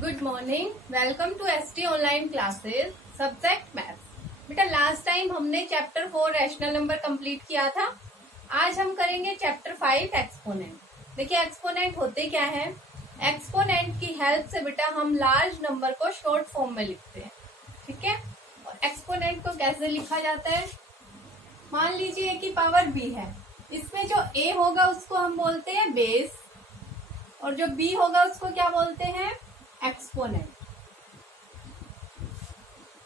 Good morning. Welcome to ST online classes subject maths. बेटा last time हमने chapter 4 rational number complete किया था। आज हम करेंगे चैप्टर 5 एक्सपोनेंट। देखिए एक्सपोनेंट होते क्या है। एक्सपोनेंट की हेल्प से बेटा हम लार्ज नंबर को शॉर्ट फॉर्म में लिखते हैं, ठीक है। और एक्सपोनेंट को कैसे लिखा जाता है, मान लीजिए a की पावर b है, इसमें जो a होगा उसको हम बोलते हैं बेस और जो b होगा उसको क्या बोलते हैं, एक्सपोनेंट।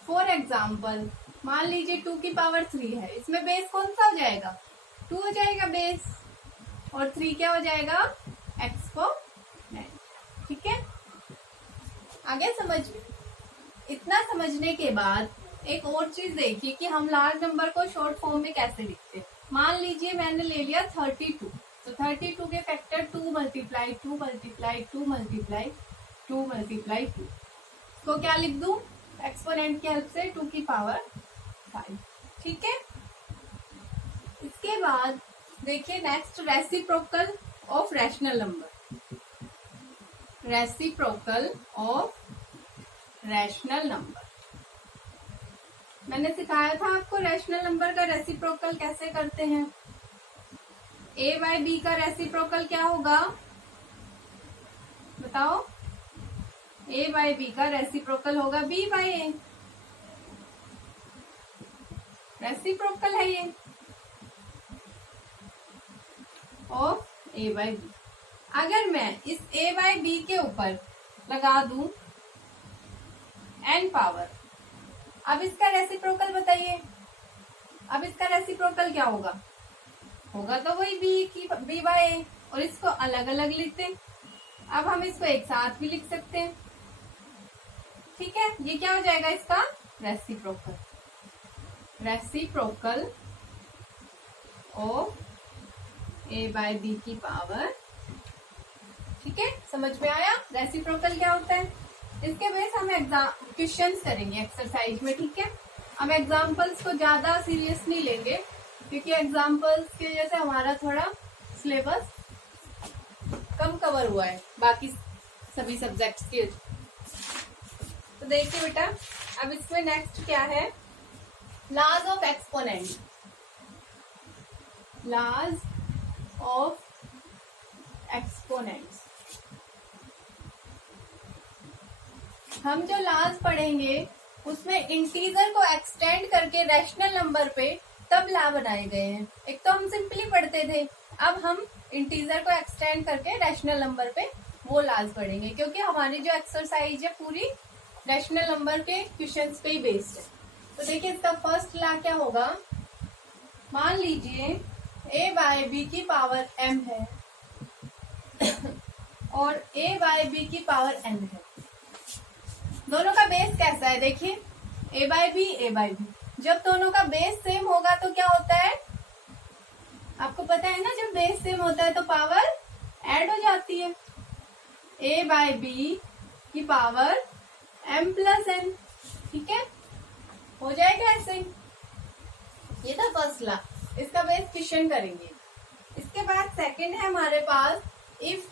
फॉर एग्जाम्पल मान लीजिए 2 की पावर 3 है, इसमें बेस कौन सा हो जाएगा, 2 हो जाएगा बेस, और 3 क्या हो जाएगा, एक्सपोनेंट, ठीक है। आगे समझ, इतना समझने के बाद एक और चीज देखिए कि हम लार्ज नंबर को शॉर्ट फॉर्म में कैसे लिखते हैं। मान लीजिए मैंने ले लिया 32, तो 32 के factor 2 multiply 2 multiply 2 multiply 2 multiply 2 को क्या लिख दूं, एक्सपोनेंट की हेल्प से 2 की पावर 5, ठीक है। इसके बाद देखिए next reciprocal of rational number. Reciprocal of rational number मैंने सिखाया था आपको रैशनल नंबर का रेसिप्रोकल कैसे करते हैं। a बाय बी का रेसिप्रोकल क्या होगा बताओ, a बाय बी का रेसिप्रोकल होगा b बाय a, रेसिप्रोकल है ये ऑफ a बाय बी। अगर मैं इस a बाय बी के ऊपर लगा दूं n पावर, अब इसका रेसिप्रोकल बताइए, अब इसका रेसिप्रोकल क्या होगा, होगा तो वही b बाय a, और इसको अलग अलग लिखते हैं। अब हम इसको एक साथ भी लिख सकते हैं, ठीक है। ये क्या हो जाएगा इसका reciprocal, reciprocal of a by B की पावर, ठीक है। समझ में आया रेसिप्रोकल क्या होता है। इसके बेस हम एग्जाम क्वेश्चंस करेंगे एक्सरसाइज में, ठीक है। हम एग्जाम्पल्स को ज्यादा सीरियस नहीं लेंगे क्योंकि एग्जाम्पल्स की वजह से हमारा थोड़ा सिलेबस कम कवर हुआ है बाकी सभी सब्जेक्ट्स के। तो देखिए बेटा अब इसमें नेक्स्ट क्या है, laws of exponent, laws of exponents. हम जो लॉज पढ़ेंगे उसमें इंटीजर को एक्सटेंड करके रैशनल नंबर पे तब लॉ बनाए गए हैं। एक तो हम सिंपली पढ़ते थे, अब हम इंटीजर को एक्सटेंड करके रैशनल नंबर पे वो लॉज पढ़ेंगे क्योंकि हमारी जो एक्सरसाइज है पूरी रैशनल नंबर के क्वेश्चंस पे ही बेस्ड है। तो देखिए इसका फर्स्ट लॉ क्या होगा, मान लीजिए a बाय बी की पावर m है और a बाय बी की पावर n है। दोनों का बेस कैसा है, देखिए a by b a by b, जब दोनों का बेस सेम होगा तो क्या होता है, आपको पता है ना, जब बेस सेम होता है तो पावर ऐड हो जाती है। a बाय बी की पावर m प्लस n, ठीक है, हो जाएगा ऐसे। ये था फर्स्ट लॉ, इसका बेस क्वेश्चन करेंगे। इसके बाद सेकंड है हमारे पास if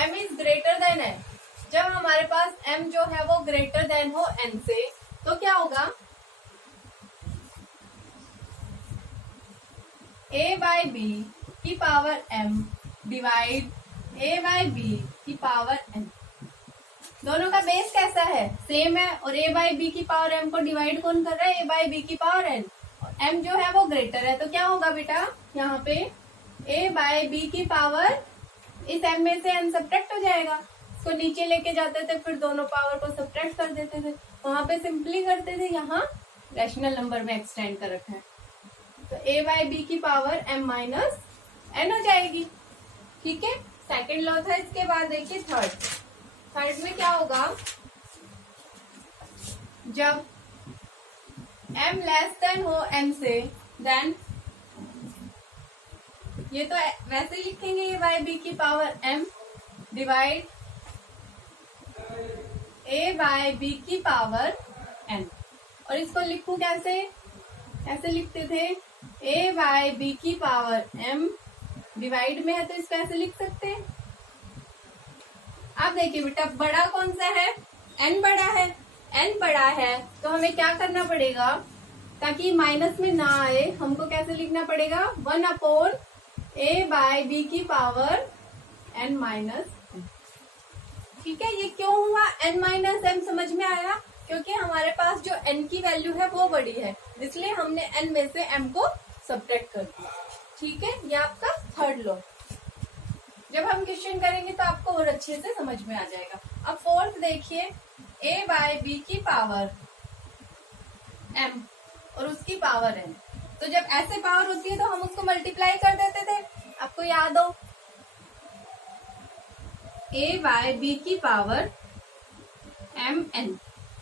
m is greater than n, जब हमारे पास m जो है वो ग्रेटर देन हो n से तो क्या होगा, a बाय बी की power m divide a by B की पावर n। दोनों का बेस कैसा है, सेम है, और a बाय बी की पावर m को डिवाइड कौन कर रहा है, a बाय बी की पावर n, और m जो है वो ग्रेटर है तो क्या होगा बेटा, यहाँ पे a बाय बी की पावर इस m में से n सब्ट्रैक्ट हो जाएगा, इसको नीचे लेके जाते थे फिर दोनों पावर को सब्ट्रैक्ट कर देते थे, वहां पे सिंपली करते थे, यहाँ रैशनल नंबर में एक्सटेंड कर रखा है तो a बाय बी की पावर m माइनस n हो जाएगी, ठीक है। सेकेंड लॉ था। इसके बाद देखिए थर्ड में क्या होगा, जब m लेस देन हो n से देन, ये तो वैसे ही लिखेंगे a बाय बी की power m divide a by B की पावर n, और इसको लिखूं कैसे, ऐसे लिखते थे a बाय बी की पावर m डिवाइड में है तो इसको ऐसे लिख सकते हैं। अब देखिए बेटा बड़ा कौन सा है, n बड़ा है, n बड़ा है तो हमें क्या करना पड़ेगा, ताकि माइनस में ना आए, हमको कैसे लिखना पड़ेगा, 1/a/b की पावर n माइनस। ठीक है, ये क्यों हुआ n माइनस m, समझ में आया? क्योंकि हमारे पास जो n की वैल्यू है वो बड़ी है, इसलिए हमने n में से m को सब्ट्रैक्ट कर दिया। ठीक है, ये आपका थर्ड लॉ। जब हम क्वेश्चन करेंगे तो आपको और अच्छे से समझ में आ जाएगा। अब फोर्थ देखिए, a/b की पावर m और उसकी पावर n। तो जब ऐसे पावर होती है तो हम उसको मल्टीप्लाई कर देते थे, आपको याद हो, a/b की पावर mn।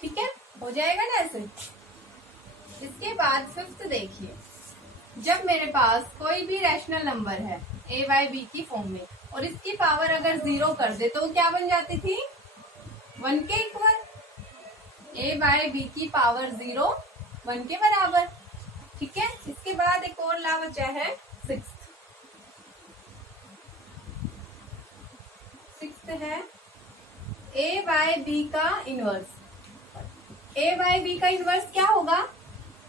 ठीक है, हो जाएगा ना ऐसे। इसके बाद फिफ्थ देखिए, जब मेरे पास कोई भी रैशनल नंबर है a/b की फॉर्म में और इसकी पावर अगर 0 कर दे तो वो क्या बन जाती थी, 1 के इक्वल। a/b की पावर 0 1 के बराबर। ठीक है, इसके बाद एक और लॉ बचा है सिक्स्थ है a/b का इनवर्स। a/b का इनवर्स क्या होगा,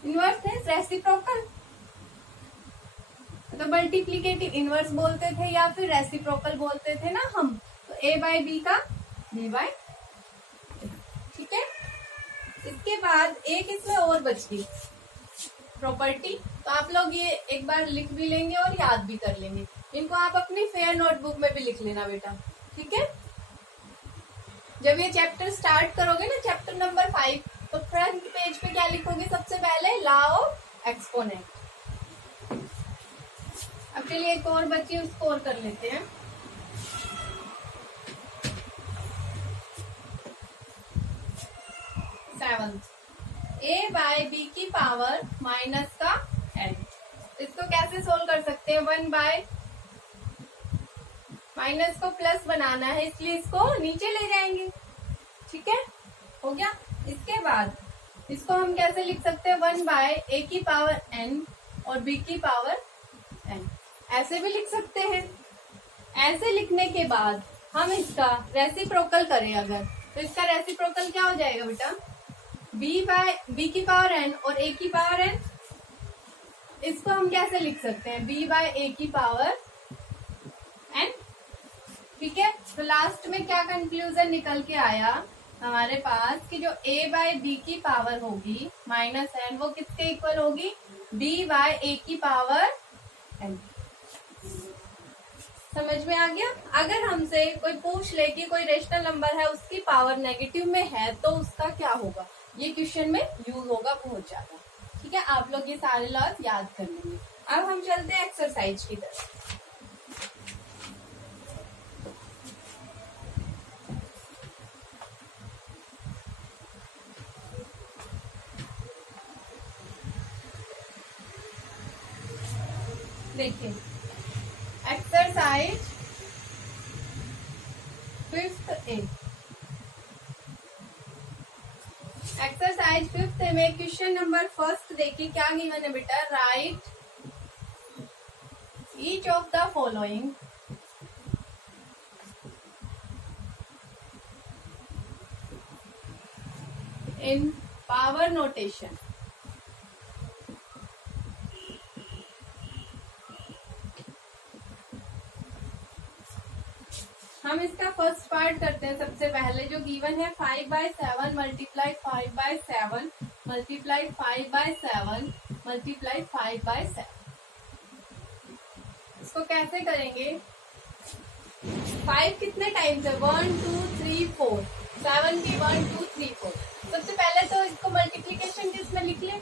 इनवर्स है रेसिप्रोकल, तो मल्टीप्लिकेटिव इनवर्स बोलते थे या फिर रेसिप्रोकल बोलते थे ना हम, तो a/b का b/। ठीक है, इसके बाद एक इसमें और बच गई प्रॉपर्टी, तो आप लोग ये एक बार लिख भी लेंगे और याद भी कर लेंगे। इनको आप अपनी फेयर नोटबुक में भी लिख लेना बेटा। ठीक है, जब ये चैप्टर स्टार्ट करोगे ना, चैप्टर नंबर 5, तो फ्रंट पेज पे क्या लिखोगे, सबसे पहले लॉ ऑफ एक्सपोनेंट। अब चलिए एक और बच्ची, उसको और कर लेते हैं। सेवंथ, a/b की पावर माइनस का n। इसको कैसे सोल्व कर सकते हैं, 1 माइनस को प्लस बनाना है, इसलिए इसको नीचे ले जाएंगे। ठीक है, हो गया। इसके बाद इसको हम कैसे लिख सकते हैं, 1/a की पावर n और b की पावर n, ऐसे भी लिख सकते हैं। ऐसे लिखने के बाद हम इसका रेसिप्रोकल करें अगर, तो इसका रेसिप्रोकल क्या हो जाएगा बेटा, b की पावर n और a की पावर n। इसको हम कैसे लिख सकते हैं, b/a की पावर n। ठीक है, तो लास्ट में क्या कंक्लूजन निकल के आया हमारे पास कि जो a/b की पावर होगी माइनस n, वो किसके इक्वल होगी, b/a की पावर n। समझ में आ गया? अगर हमसे कोई पूछ ले कि कोई रेशनल नंबर है उसकी पावर नेगेटिव में है तो उसका क्या होगा, ये क्वेश्चन में यूज होगा बहुत ज्यादा। ठीक है, आप लोग ये सारे लॉज याद कर लेंगे। अब हम चलते हैं एक्सरसाइज की तरफ। देखिए एक्सरसाइज 5th ए। एक्सरसाइज 5th ए में क्वेश्चन नंबर फर्स्ट देखिए क्या गिवन है बेटा, right each of the following in power notation. हम इसका फर्स्ट पार्ट करते हैं। सबसे पहले जो गिवन है 5/7 मल्टीप्लाई 5/7 मल्टीप्लाई 5/7 मल्टीप्लाई 5/7। इसको कैसे करेंगे, 5 कितने टाइम्स है, 1 2 3 4, 7 की 1 2 3 4। सबसे पहले तो इसको मल्टीप्लीकेशन किसमें लिख ले,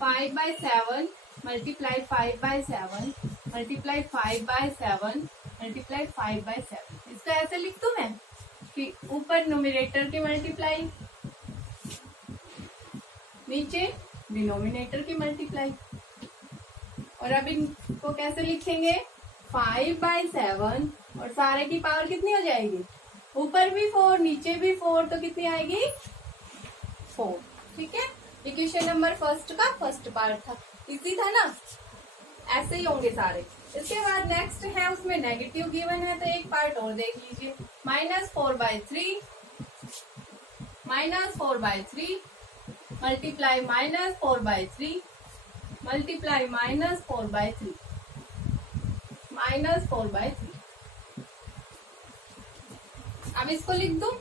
5/7 मल्टीप्लाई 5/7 मल्टीप्लाई 5/7 मल्टीप्लाई 5/7। इसको ऐसे लिख दूं मैं कि ऊपर न्यूमरेटर की मल्टीप्लाई, नीचे डिनोमिनेटर की मल्टीप्लाई। और अब इनको कैसे लिखेंगे, 5/7 और सारे की पावर कितनी हो जाएगी, ऊपर भी 4 नीचे भी 4, तो कितनी आएगी 4। ठीक है, ये क्वेश्चन नंबर फर्स्ट का फर्स्ट पार्ट था, इजी था ना, ऐसे ही होंगे सारे। इसके बाद नेक्स्ट है, उसमें नेगेटिव गिवन है तो एक पार्ट और देख लीजिए, -4/3 -4/3 मल्टीप्लाई -4/3 मल्टीप्लाई -4/3 -4/3। अब इसको लिख दूं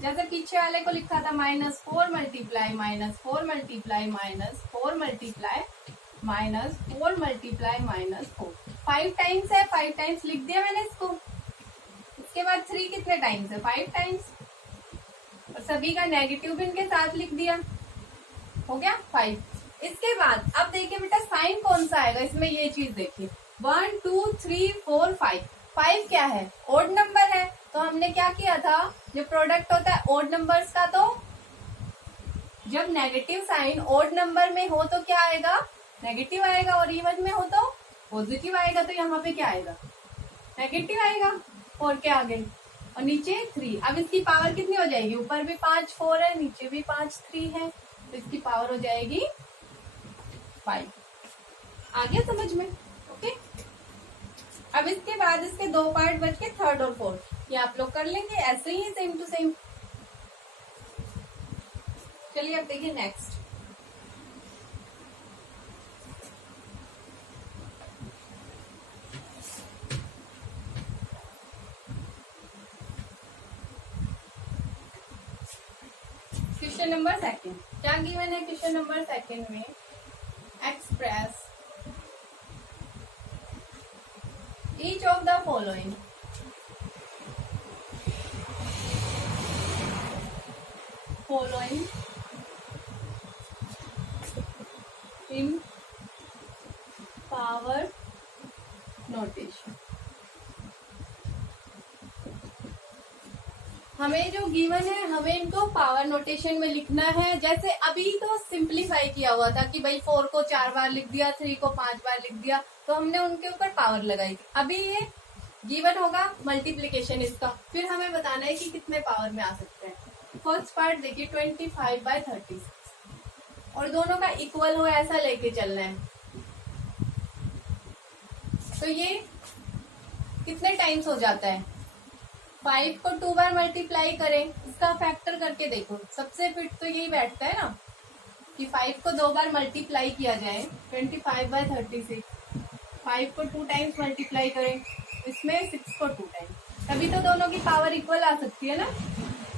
जैसे पीछे वाले को लिखा था, -4 multiply -4 multiply -4 multiply -4 multiply -4। 5 times है, 5 टाइम्स लिख दिया मैंने इसको। इसके बाद 3 कितने टाइम्स है? 5 टाइम्स, और सभी का नेगेटिव भी इनके साथ लिख दिया, हो गया 5। इसके बाद अब देखिए बेटा साइन कौन सा आएगा इसमें, ये चीज देखिए 1 2 3 4 5। 5 क्या है? ओड नंबर है। तो हमने क्या किया था, जो प्रोडक्ट होता है ओड नंबर्स का, तो जब नेगेटिव साइन ओड नंबर में हो तो क्या आएगा? नेगेटिव आएगा, और इवन में हो तो पॉजिटिव आएगा। तो यहाँ पे क्या आएगा? नेगेटिव आएगा 4 के आगे, और नीचे 3। अब इसकी पावर कितनी हो जाएगी? ऊपर भी 5 4 है, नीचे भी 5 3 है, तो इसकी पावर हो जाएगी 5। आ गया समझ में? ओके। अब इसके बाद इसके 2 पार्ट बच के, थर्ड और फोर्थ, ये आप लोग कर लेंगे ऐसे ही सेम टू सेम। चलिए अब देखिए नेक्स्ट। क्वेश्चन नंबर सेकंड क्या गिवन है? क्वेश्चन नंबर सेकंड में express each of the following in power notation. हमें जो गिवन है हमें इनको पावर नोटेशन में लिखना है। जैसे अभी तो सिंप्लीफाई किया हुआ था कि भाई 4 को 4 बार लिख दिया, 3 को 5 बार लिख दिया, तो हमने उनके ऊपर पावर लगाई थी। अभी ये गिवन होगा मल्टीप्लीकेशन इसका, फिर हमें बताना है कि कितने पावर में आ सकते हैं। फर्स्ट पार्ट देखिए 25/36, और दोनों का इक्वल हो ऐसा लेके चलना है। तो ये कितने टाइम्स हो जाता है? 5 को 2 बार मल्टीप्लाई करें, इसका फैक्टर करके देखो। सबसे फिट तो यही बैठता है ना कि 5 को 2 बार मल्टीप्लाई किया जाए, 25/36। 5 को 2 टाइम्स मल्टीप्लाई करें, इसमें 6 को 2 टाइम्स, तभी तो दोनों की पावर इक्वल आ सकती है ना।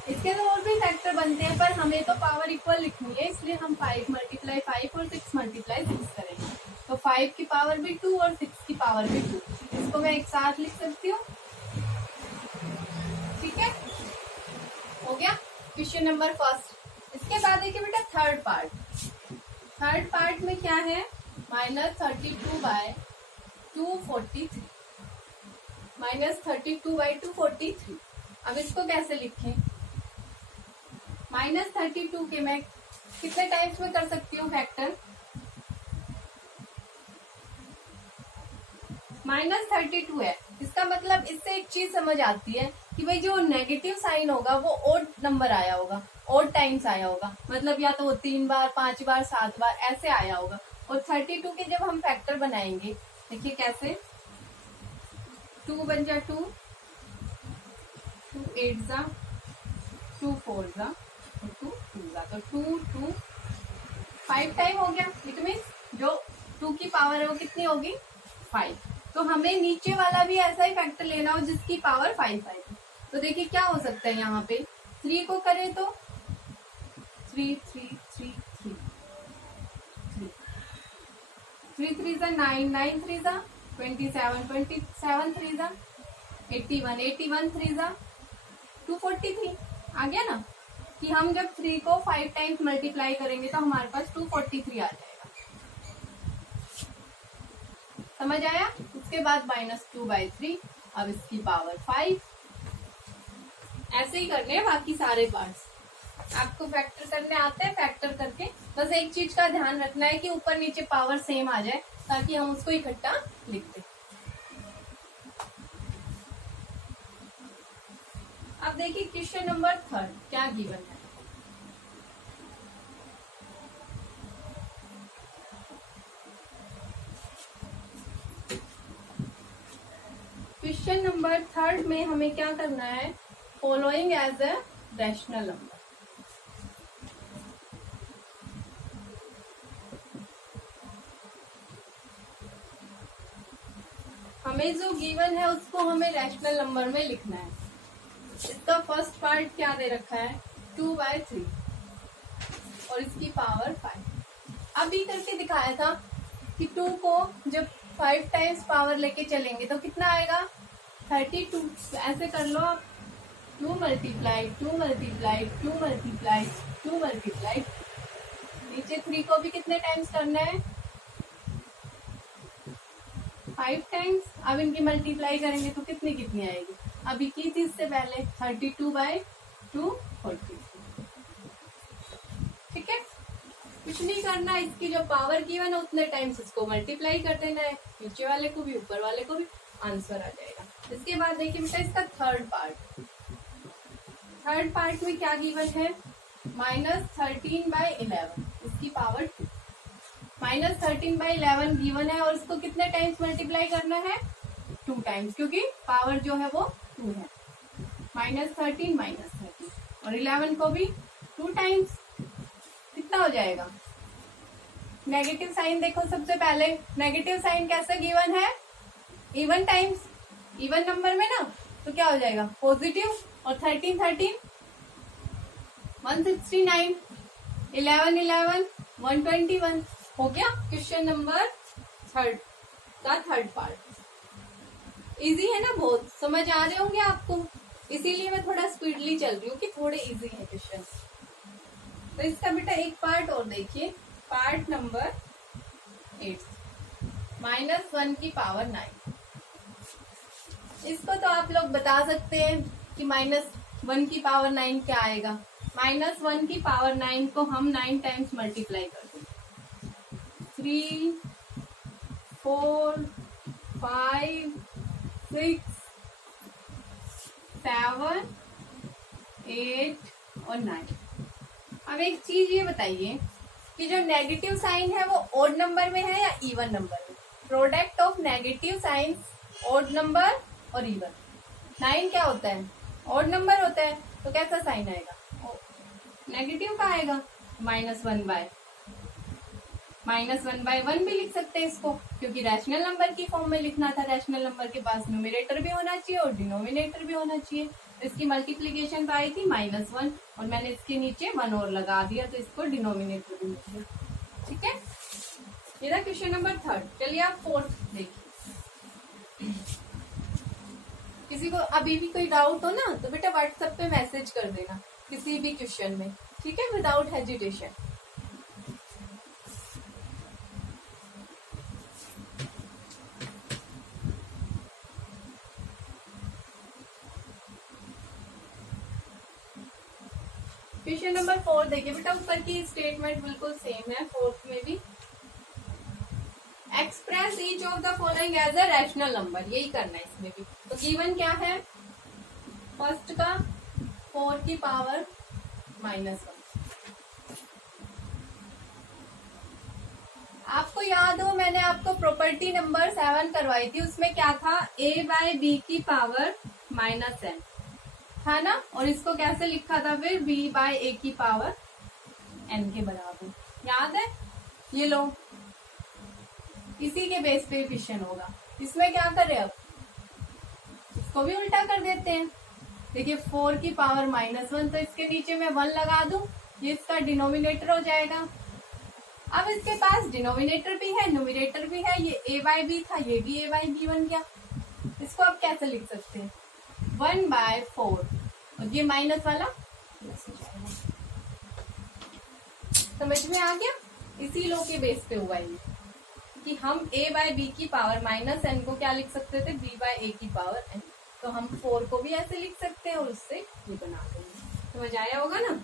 इसके तो और भी फैक्टर बनते हैं, पर हमें तो पावर इक्वल लिखनी है, इसलिए हम 5 मल्टीप्लाई 5 और 6 मल्टीप्लाई 6 करेंगे। तो 5 की पावर भी 2 और 6 की पावर भी 2। इसको मैं एक साथ लिख सकती हूँ, ठीक है? हो गया क्वेश्चन नंबर फर्स्ट। इसके बाद देखिए बेटा थर्ड पार्ट। थर्ड पार्ट में क्या है? -32/243 -32/243। अब इसको कैसे लिखें? -32 के मैं कितने टाइम्स में कर सकती हूँ फैक्टर? -32 है, इसका मतलब इससे एक चीज समझ आती है कि भाई जो नेगेटिव साइन होगा वो ओड नंबर आया होगा, ओड टाइम्स आया होगा, मतलब या तो वो 3 बार 5 बार 7 बार ऐसे आया होगा। और 32 के जब हम फैक्टर बनाएंगे, देखिए कैसे, 2 बन जा 2, 2 8 जा, 2 4 जा, 2 2 जा, तो 2 2 5 टाइम हो गया। इट मीन्स जो 2 की पावर है वो कितनी होगी? 5। तो हमें नीचे वाला भी ऐसा ही फैक्टर लेना हो जिसकी पावर 5 आएगी। तो देखिए क्या हो सकता है, यहाँ पे 3 को करें तो 3 3 3 3 3 3 जा 9 9 3 जा 27 27 3 जा 81 81 3 जा 243। आ गया ना कि हम जब 3 को 5 टाइम्स मल्टीप्लाई करेंगे तो हमारे पास 243 आ जाएगा। समझ आया? उसके बाद -2/3, अब इसकी पावर 5। ऐसे ही करने हैं बाकी सारे पार्ट्स। आपको फैक्टर करने आते हैं, फैक्टर करके बस एक चीज का ध्यान रखना है कि ऊपर नीचे पावर सेम आ जाए, ताकि हम उसको इकट्ठा लिख दें। अब देखिए क्वेश्चन नंबर थर्ड क्या गिवन है। क्वेश्चन नंबर थर्ड में हमें क्या करना है? Following as a rational number. हमें जो गिवन है उसको हमें रैशनल नंबर में लिखना है। इसका फर्स्ट पार्ट क्या दे रखा है, 2/3 और इसकी पावर 5। अभी करके दिखाया था कि 2 को जब 5 टाइम्स पावर लेके चलेंगे तो कितना आएगा, 32। ऐसे कर लो आप, 2 मल्टीप्लाई 2 मल्टीप्लाई 2 मल्टीप्लाई 2 मल्टीप्लाई, नीचे 3 को भी कितने टाइम्स करना है, 5 टाइम्स। अब इनकी मल्टीप्लाई करेंगे तो कितनी कितनी आएगी, अभी की थी इससे पहले 32/2 42। ठीक है, कुछ नहीं करना, इसकी जो पावर गिवन है उतने टाइम्स इसको मल्टीप्लाई कर देना है, नीचे वाले को भी ऊपर वाले को भी, आंसर आ जाएगा। इसके बाद देखिए बेटा इसका थर्ड पार्ट में क्या गिवन है, -13/11, इसकी पावर 2। -13/11 गिवन है और इसको कितने टाइम्स मल्टीप्लाई करना है, 2 टाइम्स, क्योंकि पावर जो है वो 2 है। -13 और 11 को भी 2 टाइम्स, कितना हो जाएगा, नेगेटिव साइन देखो सबसे पहले, नेगेटिव साइन कैसे गिवन है, इवन टाइम्स, इवन नंबर में ना, तो क्या हो जाएगा पॉजिटिव, और 13 169, 11 121 हो गया। Question number third part easy है ना, बहुत समझ आ रहे होंगे आपको, इसीलिए मैं थोड़ा स्पीडली चल रही हूँ कि थोड़े इजी है क्वेश्चन। तो इसका बेटा एक पार्ट और देखिए, पार्ट नंबर 8, -1 की पावर 9। इसको तो आप लोग बता सकते हैं कि -1 की पावर 9 क्या आएगा। -1 की पावर 9 को हम 9 टाइम्स मल्टीप्लाई कर देंगे, 3 4 5 6 7 8 और 9। अब एक चीज ये बताइए कि जो नेगेटिव साइन है वो ओड नंबर में है या इवन नंबर में, product of negative signs odd number और इवन। 9 क्या होता है, ओड नंबर होता है, तो कैसा साइन आएगा, नेगेटिव का आएगा, -1/1 भी लिख सकते हैं इसको, क्योंकि रैशनल नंबर की फॉर्म में लिखना था। रैशनल नंबर के पास न्यूमरेटर भी होना चाहिए और डिनोमिनेटर भी होना चाहिए। इसकी मल्टीप्लीकेशन तो आई थी -1 और मैंने इसके नीचे 1 और लगा दिया, तो इसको डिनोमिनेटर भी मिल गया। ठीक है, ये था क्वेश्चन नंबर 3। चलिए आप 4th देखिए। किसी को अभी भी कोई डाउट हो ना तो बेटा व्हाट्सएप पे मैसेज कर देना किसी भी क्वेश्चन में, ठीक है, विदाउट हेजिटेशन। क्वेश्चन नंबर 4 देखिए बेटा, ऊपर की स्टेटमेंट बिल्कुल सेम है 4th में भी। Express each of the following as a rational number, यही करना है इसमें भी। तो गिवन क्या है, फर्स्ट का 4 की पावर -1। आपको याद हो मैंने आपको प्रॉपर्टी नंबर 7 करवाई थी, उसमें क्या था, a/b की पावर -n था ना, और इसको कैसे लिखा था फिर, b/a की पावर n के बराबर, याद है। ये लो, इसी के बेस पे क्वेश्चन होगा। इसमें क्या करें, अब इसको भी उल्टा कर देते हैं। देखिए 4 की पावर -1, तो इसके नीचे मैं 1 लगा दूं, ये इसका डिनोमिनेटर हो जाएगा। अब इसके पास डिनोमिनेटर भी है न्यूमरेटर भी है, ये a/b था, ये भी a/b बन गया। इसको आप कैसे लिख सकते हैं, 1/4 और ये माइनस वाला प्लस हो जाएगा। समझ में आ गया, इसी लो के बेस पे हुआ ये कि हम a/b की पावर -n को क्या लिख सकते थे, b/a की पावर n। तो हम 4 को भी ऐसे लिख सकते हैं और उससे ये बना देंगे। समझ आया होगा ना।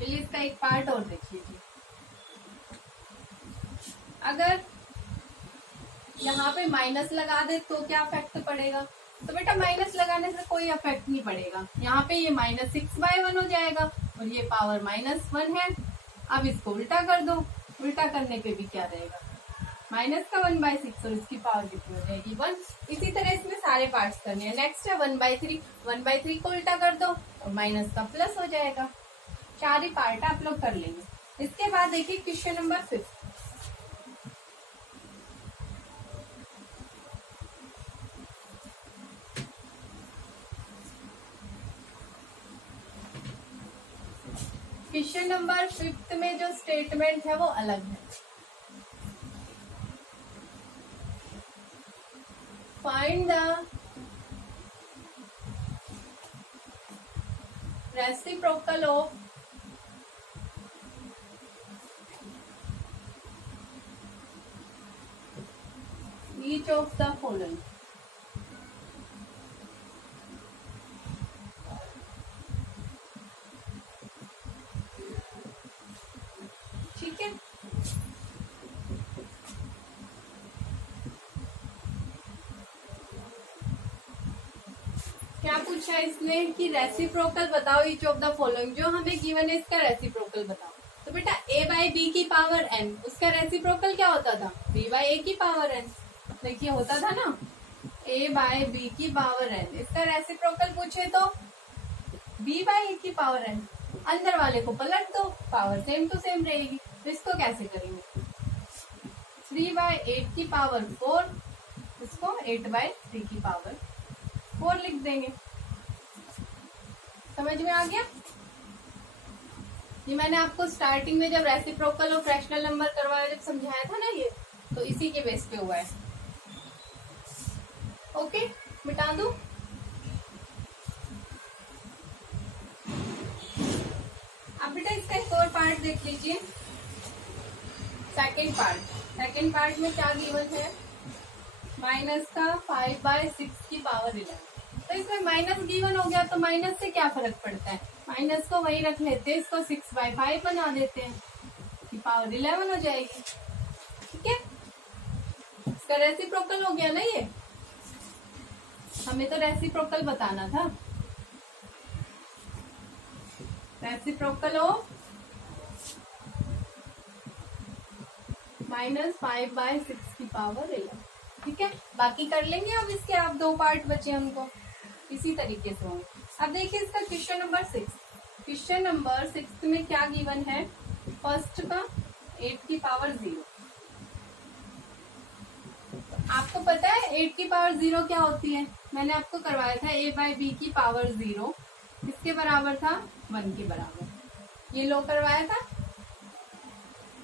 चलिए इसका एक पार्ट और देखिए। अगर यहाँ पे माइनस लगा दे तो क्या इफेक्ट पड़ेगा, तो बेटा माइनस लगाने से कोई इफेक्ट नहीं पड़ेगा। यहाँ पे ये -6/1 हो जाएगा और ये पावर -1 है। अब इसको उल्टा कर दो, उल्टा करने पे भी क्या रहेगा, माइनस का 1/6 और इसकी पावर कितनी हो जाएगी 1। इसी तरह इसमें सारे पार्ट्स करने हैं। नेक्स्ट है 1/3, 1/3 को उल्टा कर दो और माइनस का प्लस हो जाएगा। 4 ही पार्ट आप लोग कर लेंगे। इसके बाद देखिए क्वेश्चन नंबर 5। क्वेश्चन नंबर 5 में जो स्टेटमेंट है वो अलग है। Find the reciprocal of each of the following. ठीक है, क्या पूछा है इसने कि रेसिप्रोकल बताओ ईच ऑफ द फॉलोइंग। जो हमें गिवन है इसका रेसिप्रोकल बताओ। तो बेटा a बाई बी की पावर n, उसका रेसिप्रोकल क्या होता था? b बाई a की पावर n। देखिए होता था ना a बाई बी की पावर n, इसका रेसिप्रोकल पूछे तो b बाई a की पावर n। अंदर वाले को पलट दो, पावर सेम टू सेम रहेगी। तो इसको कैसे करेंगे? 3 बाई 8 की पावर 4, इसको 8 बाई 3 की पावर 4 लिख देंगे। समझ में आ गया? ये मैंने आपको स्टार्टिंग में जब रेसिप्रोकल और फ्रैक्शनल नंबर करवाया जब समझाया था ना, ये तो इसी के बेस पे हुआ है। ओके, मिटा दूं? अब बेटा इसका एक और पार्ट देख लीजिए, सेकेंड पार्ट में क्या गिवन है? माइनस का 5 बाई 6 की पावर 11। तो इसमें माइनस गिवन हो गया, तो माइनस से क्या फर्क पड़ता है? माइनस को वही रख लेते हैं, इसको 6 बाई 5 बना देते हैं, कि पावर 11 हो जाएगी। ठीक है, इसका रेसिप्रोकल हो गया ना ये। हमें तो रेसिप्रोकल बताना था। रेसिप्रोकल ऑफ -5 बाई 6 की पावर 11। ठीक है, बाकी कर लेंगे अब इसके। आप 2 पार्ट बचे हमको, इसी तरीके से होंगे। अब देखिए इसका क्वेश्चन नंबर 6। क्वेश्चन नंबर 6 में क्या गिवन है? फर्स्ट का 8 की पावर 0। आपको पता है 8 की पावर 0 क्या होती है? मैंने आपको करवाया था a बाई बी की पावर 0 किसके बराबर था? 1 के बराबर। ये लो करवाया था,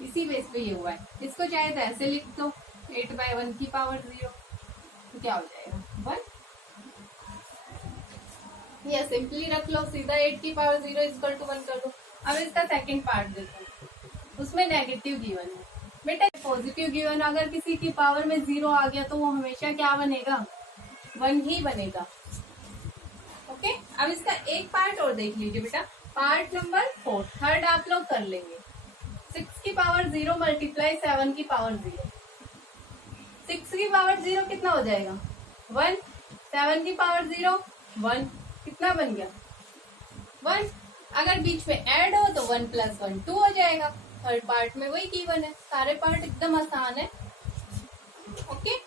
इसी बेस पे ये हुआ है। इसको चाहे तो ऐसे लिख दो, 8 बाई 1 की पावर 0, तो क्या हो जाएगा? 1। ये सिंपली रख लो, सीधा 8 की पावर 0 इक्वल टू 1 कर दो। अब इसका सेकंड पार्ट देखो, उसमें नेगेटिव गिवन है। बेटा पॉजिटिव गिवन, अगर किसी की पावर में 0 आ गया तो वो हमेशा क्या बनेगा? 1 ही बनेगा। ओके, अब इसका एक पार्ट और देख लीजिए बेटा, पार्ट नंबर 4, थर्ड आप लोग कर लेंगे। 6 की पावर 0 मल्टीप्लाई 7 की पावर 0। 6 की पावर 0 कितना हो जाएगा? 1। 7 की पावर 0 1, कितना बन गया? 1। अगर बीच में ऐड हो तो 1 + 1 2 हो जाएगा। थर्ड पार्ट में वही गिवन है। सारे पार्ट एकदम आसान है। ओके,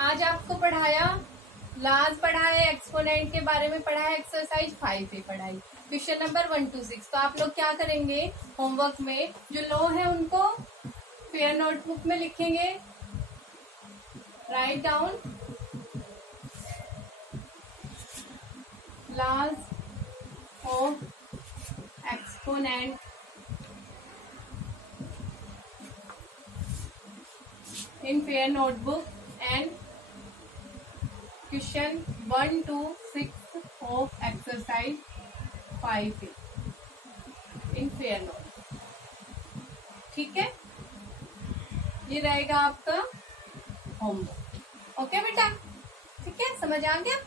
आज आपको पढ़ाया, लास्ट पढ़ाया, एक्सपोनेंट के बारे में पढ़ाया, एक्सरसाइज 5 पे पढ़ाई, क्वेश्चन नंबर 1 to 6। तो आप लोग क्या करेंगे? होमवर्क में जो लो है उनको फेयर नोटबुक में लिखेंगे, write down last of exponent in fair notebook and question 1 to 6 of exercise 5 in fair notebook। ठीक है, ये रहेगा आपका होमवर्क। ओके बेटा, ठीक है, समझ आ गया?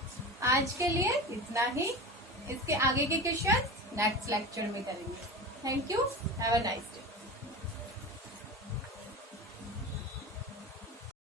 आज के लिए इतना ही। इसके आगे के क्वेश्चन नेक्स्ट लेक्चर में करेंगे। Thank you, have a nice day.